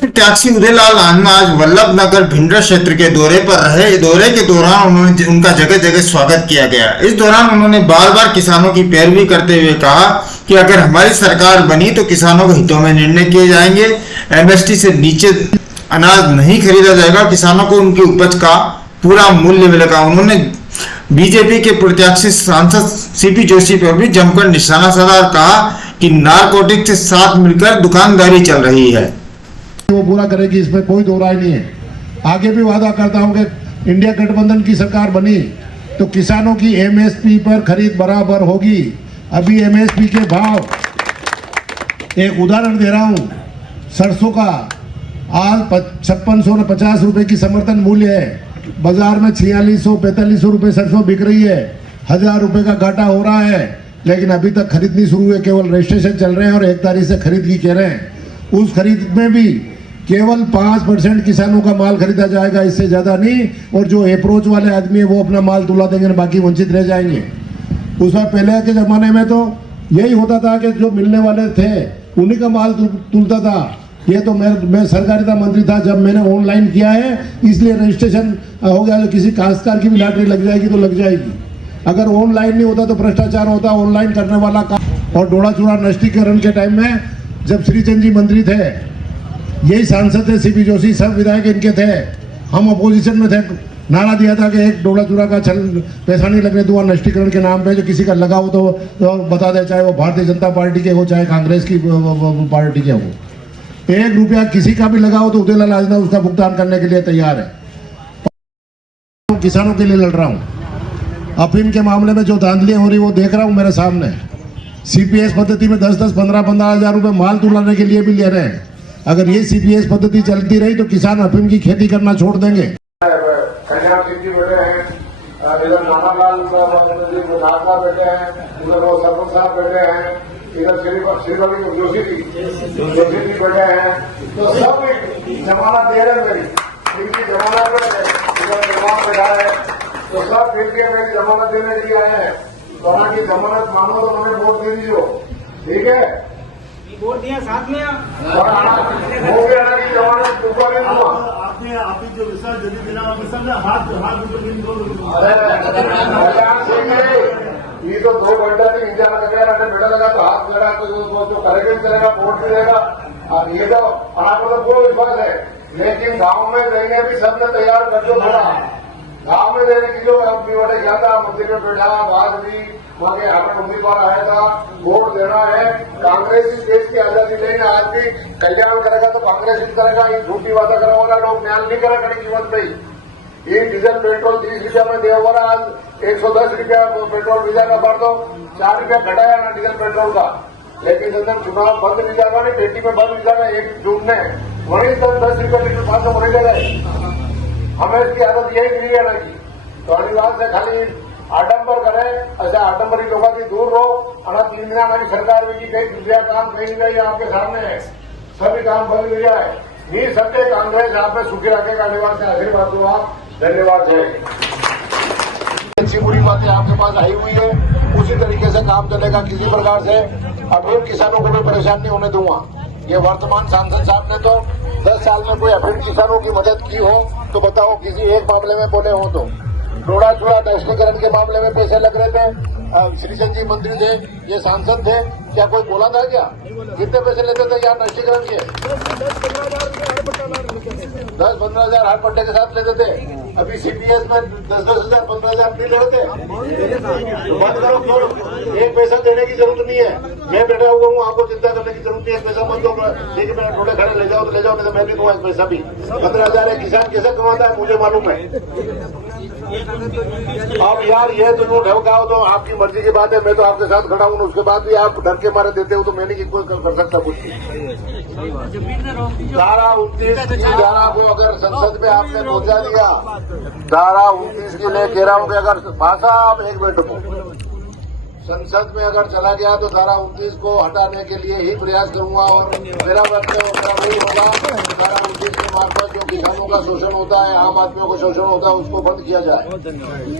प्रत्याशी उदयलाल लांबा आज वल्लभ नगर भिंडर क्षेत्र के दौरे पर रहे। दौरे के दौरान उन्होंने उनका जगह जगह स्वागत किया गया। इस दौरान उन्होंने बार बार किसानों की पैरवी करते हुए कहा कि अगर हमारी सरकार बनी तो किसानों के हितों में निर्णय किए जाएंगे। एमएसपी से नीचे अनाज नहीं खरीदा जाएगा, किसानों को उनकी उपज का पूरा मूल्य मिलेगा। उन्होंने बीजेपी के प्रत्याशी सांसद सीपी जोशी पर भी जमकर निशाना साधा और कहा कि नारकोटिक के साथ मिलकर दुकानदारी चल रही है। वो पूरा करेगी, इसमें कोई दो राय नहीं है। आगे भी वादा करता हूं कि इंडिया गठबंधन की सरकार बनी तो किसानों की एमएसपी पर खरीद बराबर होगी। अभी एमएसपी के भाव, एक उदाहरण दे रहा हूं, सरसों का आज 5650 रुपए की समर्थन मूल्य है, बाजार में 4600-4500 रुपए सरसों बिक रही है। 1000 रुपए का घाटा हो रहा है, लेकिन अभी तक खरीद नहीं शुरू है, केवल रजिस्ट्रेशन चल रहे हैं और 1 तारीख से खरीद की कह रहे हैं। उस खरीद में भी केवल 5% किसानों का माल खरीदा जाएगा, इससे ज्यादा नहीं। और जो अप्रोच वाले आदमी है वो अपना माल तुला देंगे, बाकी वंचित रह जाएंगे। उसमें पहले के जमाने में तो यही होता था कि जो मिलने वाले थे उन्हीं का माल तुलता था। ये तो मैं सहकारिता मंत्री था जब मैंने ऑनलाइन किया है, इसलिए रजिस्ट्रेशन हो गया। जो किसी काश्तकार की भी लॉटरी लग जाएगी तो लग जाएगी। अगर ऑनलाइन नहीं होता तो भ्रष्टाचार होता, ऑनलाइन करने वाला काम। और डोड़ा चूड़ा नष्टीकरण के टाइम में जब श्रीचंद जी मंत्री थे, यही सांसद थे, सीपी जोशी, सब विधायक इनके थे, हम अपोजिशन में थे, नारा दिया था कि एक डोड़ा चूड़ा का पैसा नहीं लगने दूंगा नष्टीकरण के नाम पे। जो किसी का लगा हो तो बता दे, चाहे वो भारतीय जनता पार्टी के हो चाहे कांग्रेस की पार्टी के हो। 1 रुपया किसी का भी लगा हो तो उदयलाल लांबा उसका भुगतान करने के लिए तैयार है। किसानों के लिए लड़ रहा हूं। अफीम के मामले में जो धांधलियां हो रही वो देख रहा हूं मेरे सामने। सीपीएस पद्धति में 10-10, 15-15 हजार रुपए माल तुलाने के लिए भी ले रहे हैं। अगर ये सीपीएस पद्धति चलती रही तो किसान अफीम की खेती करना छोड़ देंगे। कल्याण सिंह जी बैठे हैं, इधर नानालाल बैठे हैं, उधर वो सरपंच साहब बैठे हैं, इधर श्रीवली जोशी जी बैठे हैं। तो सब जमानत दे रहे हैं मेरी, इनकी जमानत इधर निर्माण बैठा है, तो सब मिलकर मेरी जमानत देने के लिए आए हैं। दोनों की जमानत मांगो तो मैंने वोट दे दीजिए, ठीक है? वोट दिया साथ में हो गया ना कि जमानत ऊपर नहीं हुआ। आपकी जो रिसर्च जल्दी दिला हाथ ये तो 2 घंटे से इंतजार कर रहे हैं, बेटा लगा तो हाथ लगा तो करेगा ही करेगा, वोट मिलेगा। अब ये तो आपको तो पूरा विश्वास है, लेकिन गांव में देंगे भी सबने तैयार कर दो। थोड़ा गांव में देने की जो अपनी वाले गया था, मंदिर में बैठा, बाद भी वहां के आपने उम्मीदवार आया था, वोट देना है। कांग्रेस इस देश की आजादी लेने आज भी कल्याण करेगा तो कांग्रेस ही करेगा। ये झूठी वादा करवाना लोग न्याय नहीं करेगा खड़ी कीमत पे। ये डीजल पेट्रोल 30 रुपया में दिया हुआ, आज 110 रुपया पेट्रोल डीजल का बढ़ दो, 4 रुपया घटाया ना डीजल पेट्रोल का। लेकिन जब चुनाव बंद नहीं जाएगा ना, पेटी में बंद नहीं जाएगा 1 जून में, वहीं तक 10 रुपया लीटर पास होने लगे। हमें इसकी आदत यही मिली है ना की, तो अनिवार्य से खाली आडम्बर करे, ऐसा आडम्बरी लोगों की दूर रहो। और 3 महीना नई सरकार में कई दूसरा काम कहीं नहीं है, आपके सामने है, सभी काम बंद हो जाए। नहीं सकते कांग्रेस आप में सुखी रखेगा, अनिवार्य से आशीर्वाद दो आप। धन्यवाद। जय। अच्छी बुरी बातें आपके पास आई हुई है, उसी तरीके से काम चलेगा। किसी प्रकार से अफीम किसानों को भी परेशान नहीं होने दूंगा। ये वर्तमान सांसद साहब ने तो 10 साल में कोई अफीम किसानों की मदद की हो तो बताओ, किसी एक मामले में बोले हो तो। डोड़ा चूड़ा नष्टीकरण के मामले में पैसे लग रहे थे, श्रीचंद जी मंत्री थे, ये सांसद थे, क्या कोई बोला था क्या? कितने पैसे लेते थे यार नष्टीकरण के? 10-15 हजार हर पट्टे के साथ लेते थे। अभी सीपीएस में 10-10 हजार 15 हजार नहीं ले रहे थे। तो बंद करो, छोड़ो, 1 पैसा देने की जरूरत नहीं है। मैं बैठा हुआ हूँ, आपको चिंता करने की जरूरत नहीं है। 1 पैसा मत दो, लेकिन मैं थोड़े खड़े ले जाओ तो ले जाओ, नहीं तो मैं भी दूंगा 1 पैसा भी। 15 हजार है, किसान कैसे कमाता है मुझे मालूम है। अब यार ये तो यूँ ढवकाओ तो आपकी मर्जी की बात है, मैं तो आपके साथ खड़ा हूँ, उसके बाद भी आप डर के मारे देते हो तो मैंने कोई कर सकता कुछ नहीं। धारा 29 की धारा को अगर संसद में आपने पहुंचा दिया, धारा 29 के लिए कह रहा हूँ कि अगर भाषा आप 1 मिनट को संसद में अगर चला गया तो धारा 29 को हटाने के लिए ही प्रयास करूंगा। और मेरा वक्तव्य वही होगा, धारा 29 के मार्फत जो किसानों का शोषण होता है, आम आदमियों का शोषण होता है, उसको बंद किया जाए।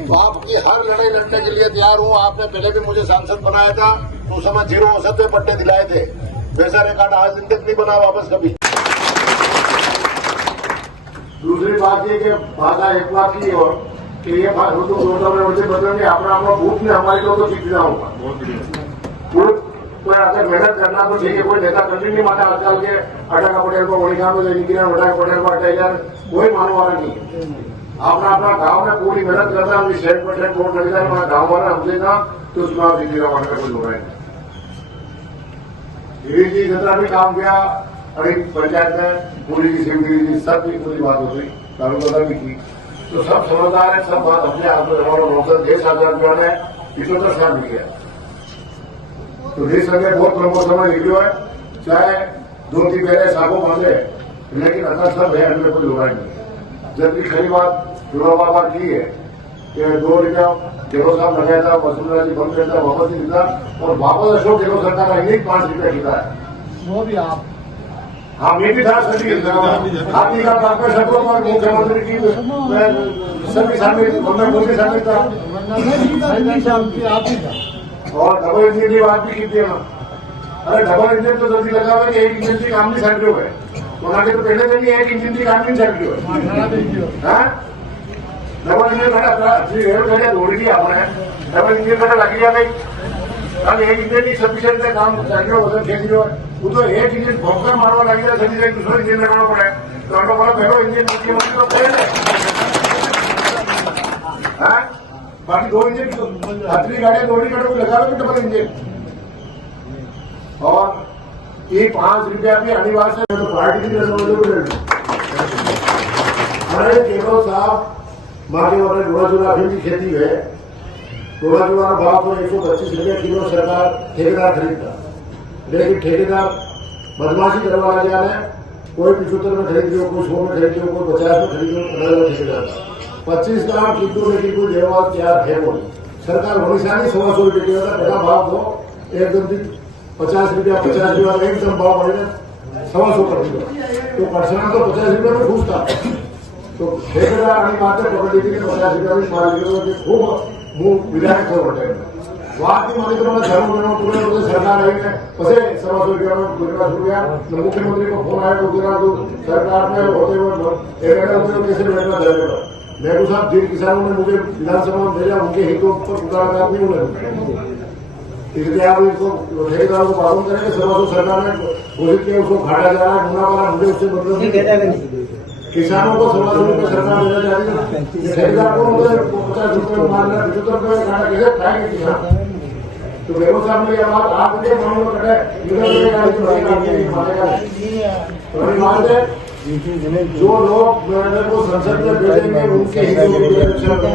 तो आपकी हर लड़ाई लड़ने के लिए तैयार हूँ। आपने पहले भी मुझे सांसद बनाया था, तो उस समय 0 औसत पे पट्टे दिलाए थे, वैसा रिकॉर्ड आज दिन तक नहीं बना वापस कभी। दूसरी बात ये कि बाधा एक बात की और कि ये ऋतु उनसे बदलेंगे अपना अपना बूथ में हमारे लोग तो जीतना होगा बूथ कोई अगर मेहनत करना तो ठीक है कोई नेता कंटिन्यू माने आजकल के अटका पटेल को ओडिशा में निकला अटका पटेल को अटैचर कोई मानने वाला नहीं है अपना अपना गांव में पूरी मेहनत करता है 100% वोट लग जाए हमारा गाँव वाला हमसे ना तो चुनाव जीतेगा हमारे कोई हो रहा है गिरीश जी जितना भी काम किया अभी पंचायत में पूरी की शिवगिरी जी सब की पूरी बात हो गई तालुका भी की तो सब समझदार है सब बात अपने हाथ में हमारा मौसम देश आजाद जो है 75 साल मिल गया तो देश संगे बहुत प्रमुख समय निकलो है चाहे 2-3 पहले सागो बांधे लेकिन अगर सब है हमें कोई लड़ाई नहीं जबकि खरी बात जुड़ा बाबा की है कि 2 रुपया गेलो साहब लगाया था वसुंधरा जी बंद करता वापस नहीं मिलता और वापस अशोक गेलो सरकार का 5 रुपया किया है वो भी आप हाँ मैं भी था सभी आपकी का बात में सबको और मुख्यमंत्री की सभी शामिल मैं मुझे शामिल था आप ही था और डबल इंजन की बात भी की थी ना अरे डबल इंजन तो जल्दी लगा हुआ कि एक इंजन की काम नहीं साइड है तो आगे तो पहले दिन एक इंजन की काम नहीं साइड है डबल इंजन का रेल गाड़ियां दौड़ गई आपने डबल इंजन का लगी गया नहीं अब एक इंजन ही सफिशियंट है काम साइड वजन खेल दिया वो तो एक इंजन भोंकर मारवा लगी है सभी जगह दूसरा इंजन लगाना पड़ा है तो आपको बोला पहले इंजन मुख्यमंत्री तो पहले बाकी 2 इंजन अपनी गाड़ियां दौड़ी करो लगा लो डबल इंजन और ये 5 रुपया भी अनिवार्य है तो पार्टी की अरे केवल साहब बाकी वाले घोड़ा चूड़ा की खेती है घोड़ा चूड़ा भाव तो 125 रुपया किलो सरकार ठेकेदार खरीदता लेकिन ठेकेदार बदमाशी करवाना जा रहे हैं कोई 75 में खरीद लो कोई 100 में खरीद लो कोई 50 में खरीद लो अलग अलग ठेकेदार 25 ग्राम किलो लेकिन कोई देवा तैयार है बोली सरकार हमेशा नहीं 100 रुपये किलो का पहला भाव दो एकदम 50 रुपया एकदम भाव बढ़ेगा 100 कर दिया तो परसना तो 50 रुपये में घूस था तो ठेकेदार आनी बात है पकड़ लीजिए 50 रुपया में मार लीजिए खूब मुंह विधायक खबर बैठे વાત ની મારી તમારા ધર્મ બનો પૂરે સરકાર આવી ને પછી 100 રૂપિયા ગુજરાત રૂપિયા मुख्यमंत्री को फोन आया तो गुजरात सरकार में होते हुए कैसे बैठना धरने पर मैं तो साहब जिन किसानों ने मुझे विधानसभा में भेजा उनके हितों पर उतारा नहीं उन्हें इसलिए आप इसको ठेकेदारों को पालन करेंगे सरकार ने घोषित किया उसको घाटा जा रहा है मुनाफा रहा मुझे उससे मतलब किसानों को 100 रुपये सरकार देना चाहती है ठेकेदार को 50 रुपये मारना 75 रुपये घाटा कैसे खाएंगे किसान तो मेरे साहब ने यह बात आप मुझे मामलों कटे बात है जो लोग को संसद में भेजेंगे उनके हितों की